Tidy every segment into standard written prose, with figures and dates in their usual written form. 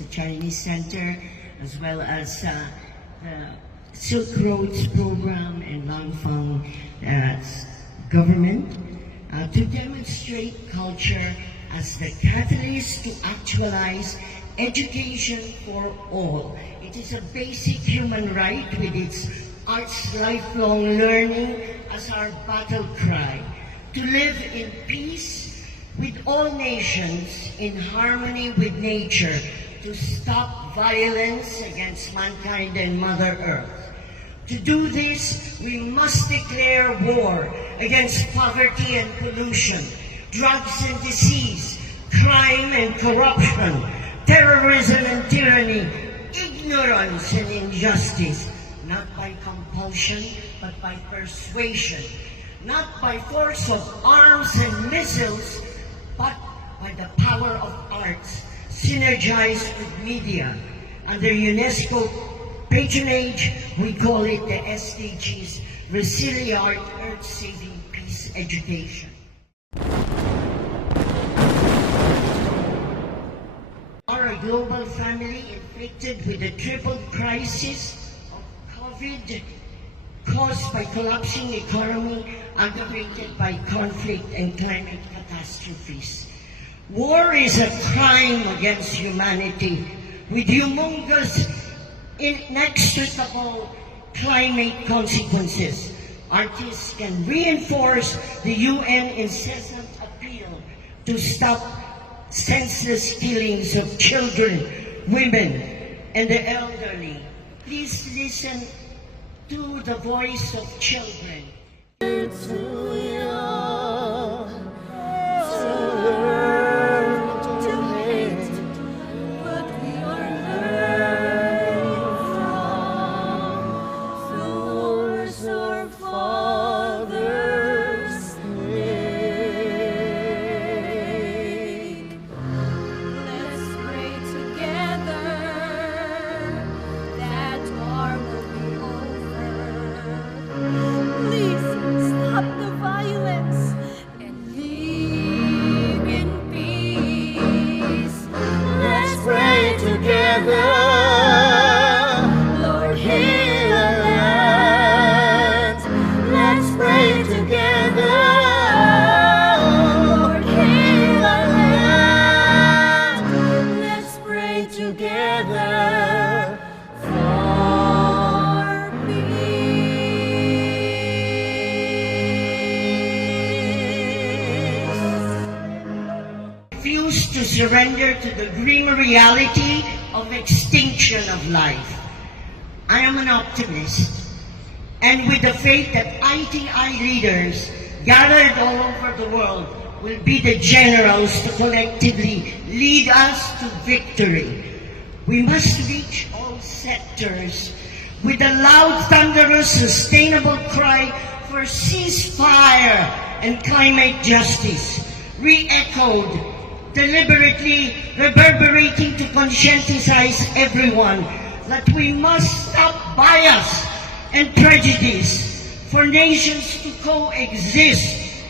the Chinese Center, as well as the Silk Roads program and Langfang government to demonstrate culture as the catalyst to actualize education for all. It is a basic human right with its arts lifelong learning as our battle cry. To live in peace with all nations, in harmony with nature, to stop violence against mankind and Mother Earth. To do this, we must declare war against poverty and pollution, drugs and disease, crime and corruption, terrorism and tyranny, ignorance and injustice, not by compulsion, but by persuasion, not by force of arms and missiles, but by the power of arts, synergized with media. Under UNESCO patronage, we call it the SDGs, Resilient Earth-Saving Peace Education. Are a global family inflicted with a triple crisis of COVID caused by collapsing economy, aggravated by conflict and climate catastrophes. War is a crime against humanity with humongous, inextricable climate consequences. Artists can reinforce the UN incessant appeal to stop senseless killings of children, women, and the elderly. Please listen to the voice of children. Lord, heal our land. Let's pray together. Lord, heal our land. Let's pray together for peace. Refuse to surrender to the grim reality of extinction of life. I am an optimist, and with the faith that ITI leaders gathered all over the world will be the generals to collectively lead us to victory. We must reach all sectors with a loud, thunderous, sustainable cry for ceasefire and climate justice, re-echoed, deliberately reverberating to conscientize everyone that we must stop bias and prejudice for nations to coexist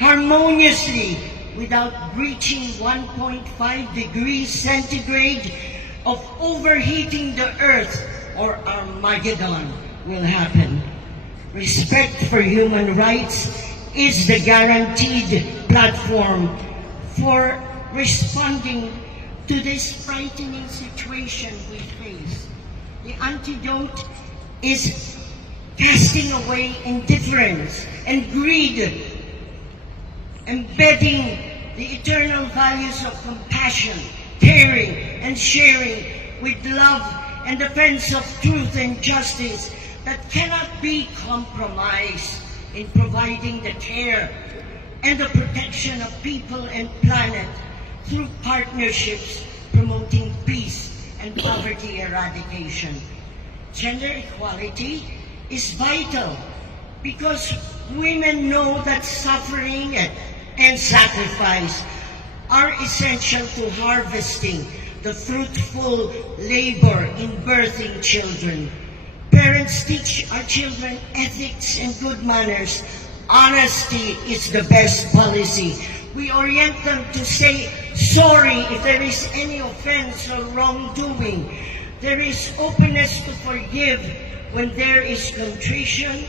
harmoniously without breaching 1.5 degrees centigrade of overheating the earth, or Armageddon will happen. Respect for human rights is the guaranteed platform for responding to this frightening situation we face. The antidote is casting away indifference and greed, embedding the eternal values of compassion, caring, and sharing with love and defense of truth and justice that cannot be compromised in providing the care and the protection of people and planet through partnerships promoting peace and poverty eradication. Gender equality is vital because women know that suffering and sacrifice are essential to harvesting the fruitful labor in birthing children. Parents teach our children ethics and good manners. Honesty is the best policy. We orient them to say sorry if there is any offense or wrongdoing. There is openness to forgive when there is contrition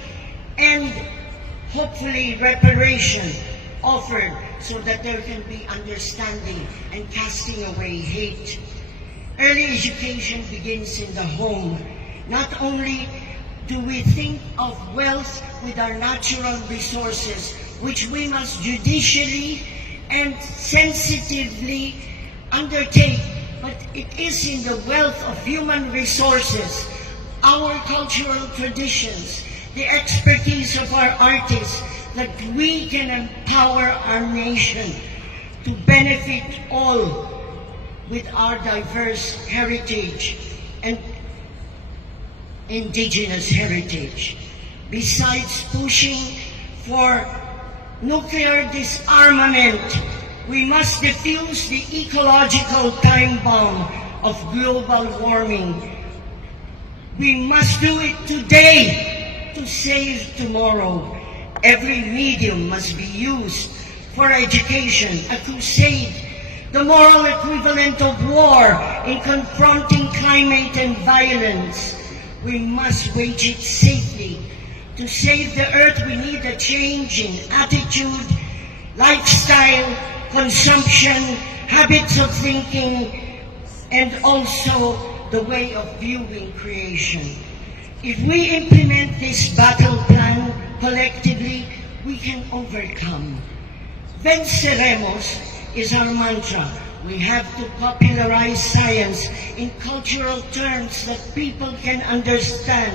and hopefully reparation offered so that there can be understanding and casting away hate. Early education begins in the home. Not only do we think of wealth with our natural resources, which we must judicially and sensitively undertake, but it is in the wealth of human resources, our cultural traditions, the expertise of our artists, that we can empower our nation to benefit all with our diverse heritage and indigenous heritage. Besides pushing for nuclear disarmament, we must defuse the ecological time bomb of global warming. We must do it today to save tomorrow. Every medium must be used for education, a crusade, the moral equivalent of war in confronting climate and violence. We must wage it safely. To save the earth, we need a change in attitude, lifestyle, consumption, habits of thinking, and also the way of viewing creation. If we implement this battle plan collectively, we can overcome. Venceremos is our mantra. We have to popularize science in cultural terms that people can understand.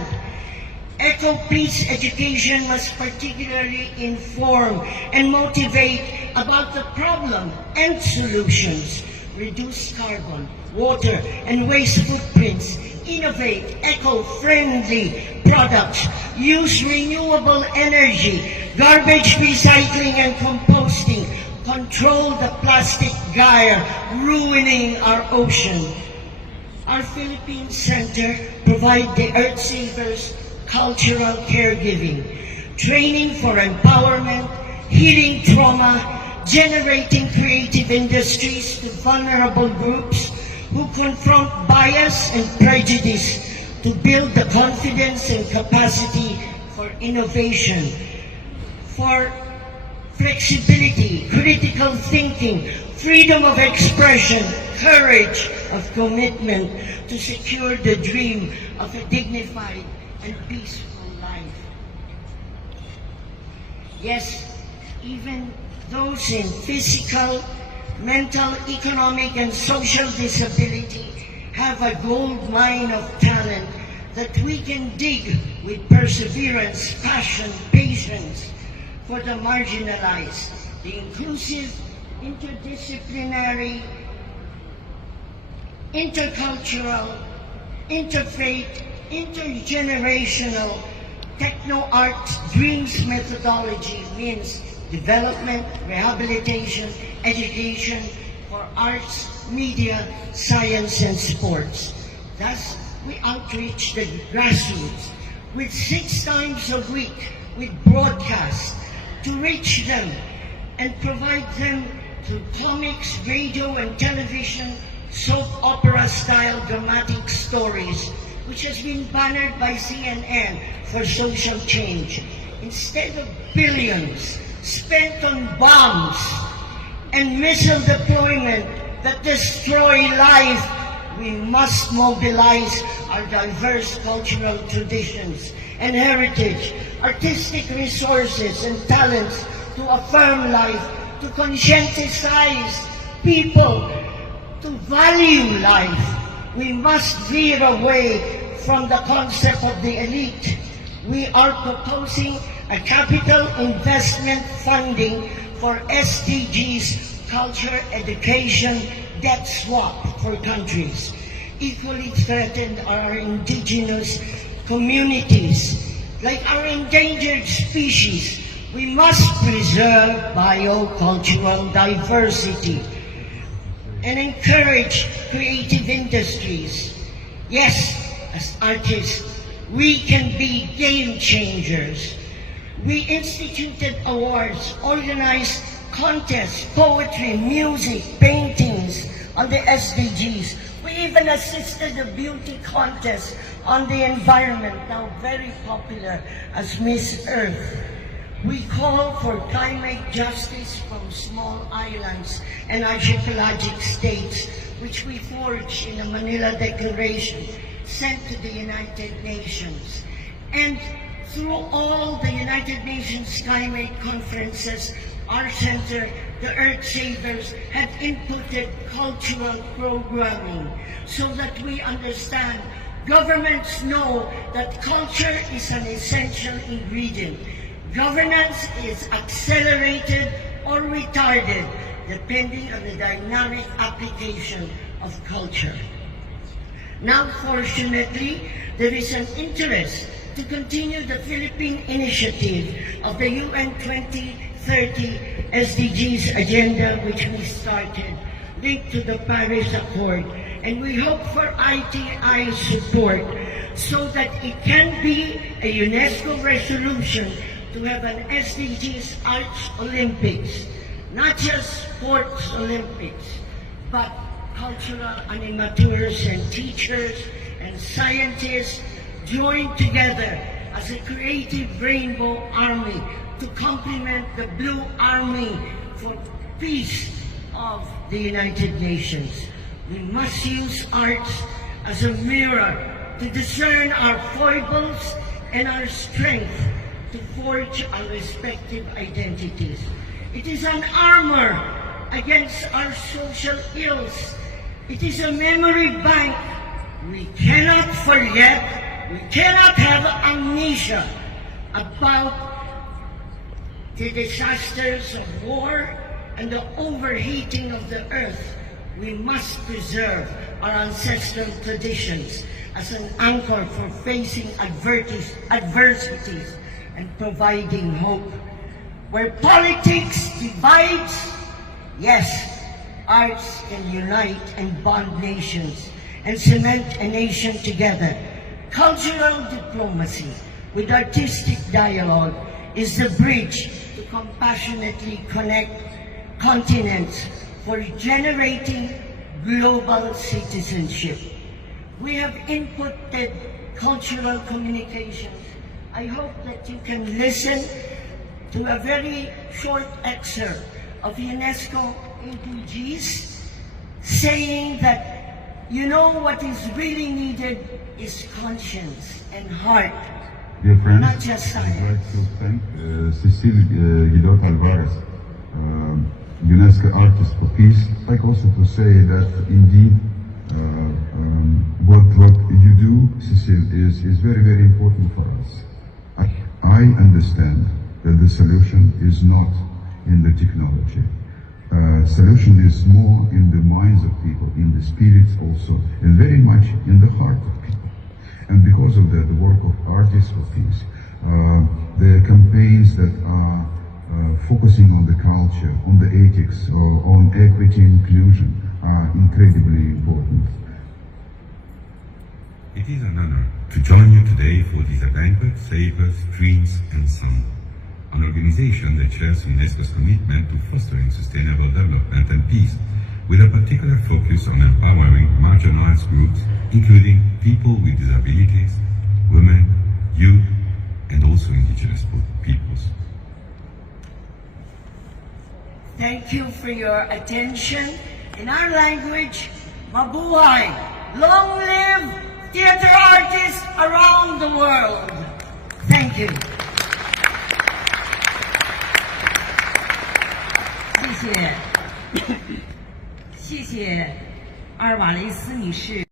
Eco-peace education must particularly inform and motivate about the problem and solutions. Reduce carbon, water, and waste footprints. Innovate eco-friendly products. Use renewable energy. Garbage recycling and composting. Control the plastic gyre, ruining our ocean. Our Philippine Center provide the Earth Savers cultural caregiving, training for empowerment, healing trauma, generating creative industries to vulnerable groups who confront bias and prejudice to build the confidence and capacity for innovation, for flexibility, critical thinking, freedom of expression, courage of commitment to secure the dream of a dignified and peaceful life. Yes, even those in physical, mental, economic, and social disability have a gold mine of talent that we can dig with perseverance, passion, patience for the marginalized, the inclusive, interdisciplinary, intercultural, interfaith, intergenerational techno-art dreams methodology means development, rehabilitation, education for arts, media, science, and sports. Thus, we outreach the grassroots with 6 times a week with broadcasts to reach them and provide them through comics, radio, and television, soap opera-style dramatic stories, which has been bannered by CNN for social change. Instead of billions spent on bombs and missile deployment that destroy life, we must mobilize our diverse cultural traditions and heritage, artistic resources and talents to affirm life, to conscientize people, to value life. We must veer away from the concept of the elite. We are proposing a capital investment funding for SDGs, culture, education, debt swap for countries. Equally threatened are our indigenous communities. Like our endangered species, we must preserve biocultural diversity and encourage creative industries. Yes, as artists, we can be game changers. We instituted awards, organized contests, poetry, music, painting, on the SDGs. We even assisted the beauty contest on the environment, now very popular as Miss Earth. We call for climate justice from small islands and archipelagic states, which we forged in the Manila Declaration sent to the United Nations. And through all the United Nations climate conferences, our center, the Earth Savers, had inputted cultural programming so that we understand. Governments know that culture is an essential ingredient. Governance is accelerated or retarded depending on the dynamic application of culture. Now, fortunately, there is an interest to continue the Philippine initiative of the UN 2030 SDGs agenda, which we started, linked to the Paris Accord. And we hope for ITI support so that it can be a UNESCO resolution to have an SDGs Arts Olympics, not just sports Olympics, but cultural animators and teachers and scientists join together as a creative rainbow army to complement the Blue Army for peace of the United Nations. We must use arts as a mirror to discern our foibles and our strength to forge our respective identities. It is an armor against our social ills. It is a memory bank. We cannot forget, we cannot have amnesia about the disasters of war and the overheating of the earth. We must preserve our ancestral traditions as an anchor for facing adversities and providing hope. Where politics divides, yes, arts can unite and bond nations and cement a nation together. Cultural diplomacy with artistic dialogue is the bridge to compassionately connect continents for generating global citizenship. We have inputted cultural communications. I hope that you can listen to a very short excerpt of UNESCO MPGs saying that, you know, what is really needed is conscience and heart, Dear friends, not just I'd science. like to thank Cecile Guidot Alvarez, UNESCO Artist for Peace. I'd like also to say that indeed what you do, Cecile, is very, very important for us. I understand that the solution is not in the technology. Solution is more in the minds of people, in the spirits also, and very much in the heart of people. And because of that, the work of Artists for Peace, the campaigns that are focusing on the culture, on the ethics, or on equity and inclusion are incredibly important. It is an honor to join you today for this banquet, Savers, Dreams and Song, an organization that shares UNESCO's commitment to fostering sustainable development and peace, with a particular focus on empowering marginalized groups, including people with disabilities, women, youth, and also indigenous peoples. Thank you for your attention. In our language, mabuhay! Long live theater artists around the world! Thank you. 谢谢，谢谢阿尔瓦雷斯女士。